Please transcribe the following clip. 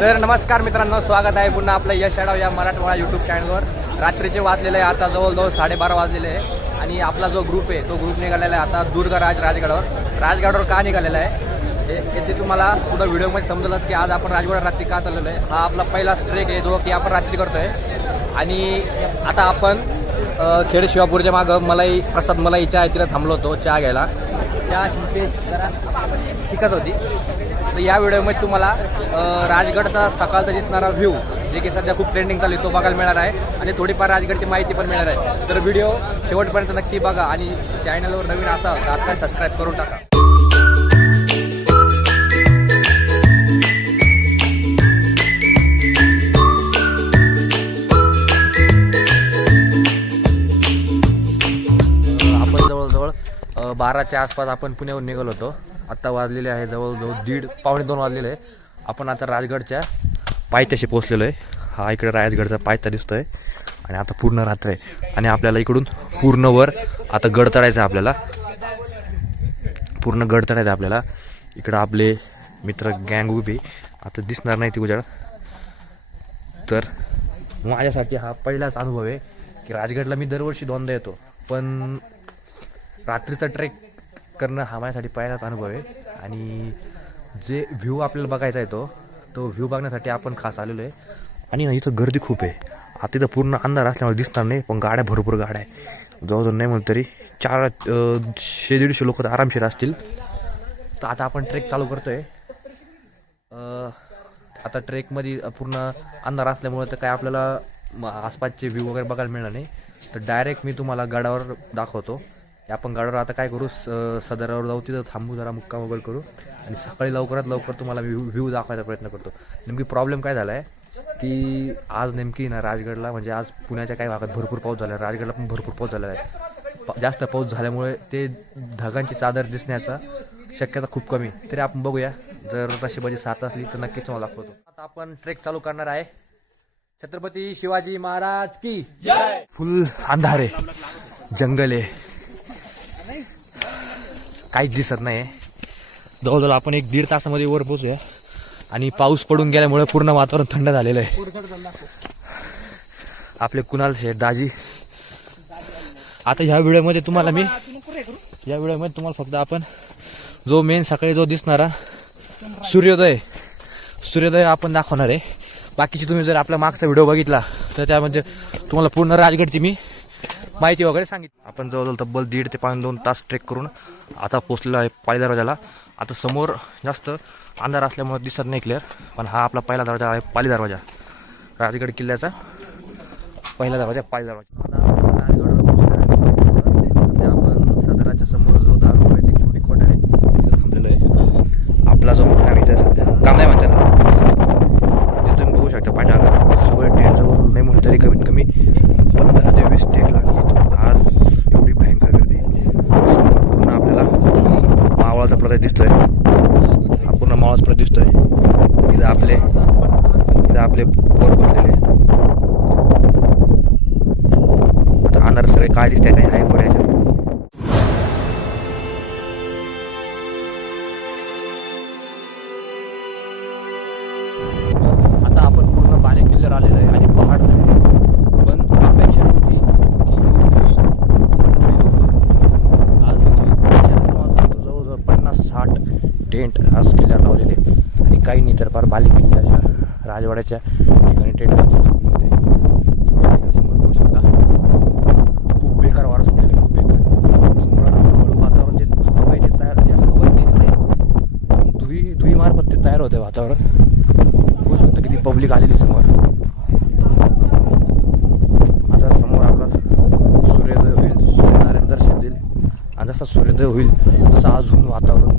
तर नमस्कार मित्रांनो, स्वागत आहे पुन्हा आपलं यश आढाव या मराठवाडा यूट्यूब चॅनलवर. रात्रीचे वाजलेले आहे आता जवळजवळ 12:30 वाजलेले आहे आणि आपला जो ग्रुप आहे तो ग्रुप निघालेला आहे आता दुर्गाराज राजगडावर का निघालेला आहे ते तुम्हाला पुढं व्हिडिओमध्ये समजलंच की आज आपण राजगडावर रात्री का चाललेलो आहे. हा आपला पहिला ट्रेक आहे जो की आपण रात्री करतोय आणि आता आपण खेड शिवापूरच्या मागं प्रसाद मलाईच्या तिला थांबलो होतो चहा घ्यायला. चहा टेस्ट जरा ठीकच होती. तर या व्हिडिओमध्ये तुम्हाला राजगडचा सकाळचा दिसणारा व्ह्यू जे की सध्या खूप ट्रेंडिंग चालू आहे तो बघायला मिळणार आहे आणि थोडीफार राजगडची माहिती पण मिळणार आहे. तर व्हिडिओ शेवटपर्यंत नक्की बघा आणि चॅनलवर नवीन असाल तर आता सबस्क्राईब करून टाका. आपण जवळजवळ 12च्या आसपास आपण पुण्याहून निघालो होतो. आत्ता वाजलेले आहे जवळजवळ 1:30-2 वाजलेले आहे. आपण आता राजगडच्या पायथ्याशी पोहोचलेलो आहे. हा इकडे राजगडचा पायथा दिसतोय आणि आता पूर्ण रात्र आहे आणि आपल्याला इकडून पूर्ण वर आता गड चढायचं आहे. आपल्याला पूर्ण गड चढायचं आहे आपल्याला. इकडं आपले मित्र गँग उभी आता दिसणार नाही ती उजाड. तर माझ्यासाठी हा पहिलाच अनुभव आहे की राजगडला मी दरवर्षी 2दा येतो, पण रात्रीचा ट्रेक करणं हा माझ्यासाठी पहिलाच अनुभव आहे. आणि जे व्ह्यू आपल्याला बघायचा आहे तो व्ह्यू बघण्यासाठी आपण खास आलेलो आहे. आणि इथं गर्दी खूप आहे. आता इथं पूर्ण अंधार असल्यामुळे दिसणार नाही, पण गाड्या भरपूर गाड्या आहे. जवळजवळ नाही म्हणलं तरी 100-150 लोक तर आरामशीर असतील. तर आता आपण ट्रेक चालू करतोय. आता ट्रेकमध्ये पूर्ण अंधार असल्यामुळे तर काय आपल्याला आसपासचे व्ह्यू वगैरे बघायला मिळणार नाही. तर डायरेक्ट मी तुम्हाला गडावर दाखवतो. आपण गडावर आता काय करू, सदरावर जाऊ, तिथं थांबू, जरा मुक्काम वगैरे करू आणि सकाळी लवकरात लवकर तुम्हाला व्ह्यू दाखवायचा प्रयत्न करतो. नेमकी प्रॉब्लेम काय झाला आहे की आज नेमकी ना राजगडला म्हणजे आज पुण्याच्या काही भागात भरपूर पाऊस झाला आहे, राजगडला पण भरपूर पाऊस झालेला आहे. जास्त पाऊस झाल्यामुळे ते ढगांची चादर दिसण्याचा शक्यता खूप कमी. तरी आपण बघूया, जर नशिबाची साथ असली तर नक्कीच तुम्हाला दाखवतो. आता आपण ट्रेक चालू करणार आहे. छत्रपती शिवाजी महाराज की जय. फुल अंधार आहे, जंगल आहे, काहीच दिसत नाही. जवळजवळ आपण 1-1.5 तासामध्ये वर पोहोचूया आणि पाऊस पडून गेल्यामुळे पूर्ण वातावरण थंड झालेलं आहे. आपले कुणाल शेठ दाजी आता ह्या व्हिडिओमध्ये तुम्हाला फक्त आपण जो मेन सकाळी जो दिसणारा सूर्योदय आपण दाखवणार आहे. बाकीची तुम्ही जर आपला मागचा व्हिडिओ बघितला तर त्यामध्ये तुम्हाला पूर्ण राजगडची मी माहिती वगैरे सांगितली. आपण जवळजवळ तब्बल 1.5 ते 2 तास ट्रेक करून आता पोचलेलो आहे पाली दरवाजाला. आता समोर जास्त अंधार असल्यामुळे दिसत नाही क्लिअर, पण हा आपला पहिला दरवाजा आहे, पाली दरवाजा, राजगड किल्ल्याचा पहिला दरवाजा, पाली दरवाजा. आता राजगडवर आपण सदराच्या समोर जो 10 रुपयाची छोटी कोट आहे तिथे थांबलेलो आहे. आपला जो मुक्कामीचा सध्या काम नाही म्हणतात ना, ते तुम्ही बघू शकता पाठीमागं सगळे टेंट जवळ नाही म्हणून तरी कमीत कमी 15 ते 20 टेंट लागली. आज एवढी भयंकर गर्दी. पूर्ण आपल्याला मावळाचा प्रदेश दिसतोय, हा पूर्ण मावळाचा प्रदेश दिसतोय. इथं आपले पोर बसलेले. आता अंधार सगळे काय दिसतंय नाही आहे पोऱ्याच्या. आता आपण पूर्ण बाले किल्ल्यावर आलेलो आहे आणि पहाड झाले, पण अपेक्षा होती आज जवळजवळ 50-60 टेंट आज किल्ल्यावर लावलेले आणि काही नाही तर फार बाले किल्ल्याच्या राजवाड्याच्या ठिकाणी टेंट लावले होते. समोर बघू शकता खूप बेकार वारा सुटलेले, खूप बेकार. समोर हळूहळू वातावरण जे हवा आहे ते तयार, हवा येत नाही, धुई मार्फत ते तयार होते वातावरण. बघू शकता किती पब्लिक आलेली समोर. आता समोर आपला सूर्योदय होईल, सूर्यनारायण दर्शन देईल आणि जसा सूर्योदय होईल तसं अजून वातावरण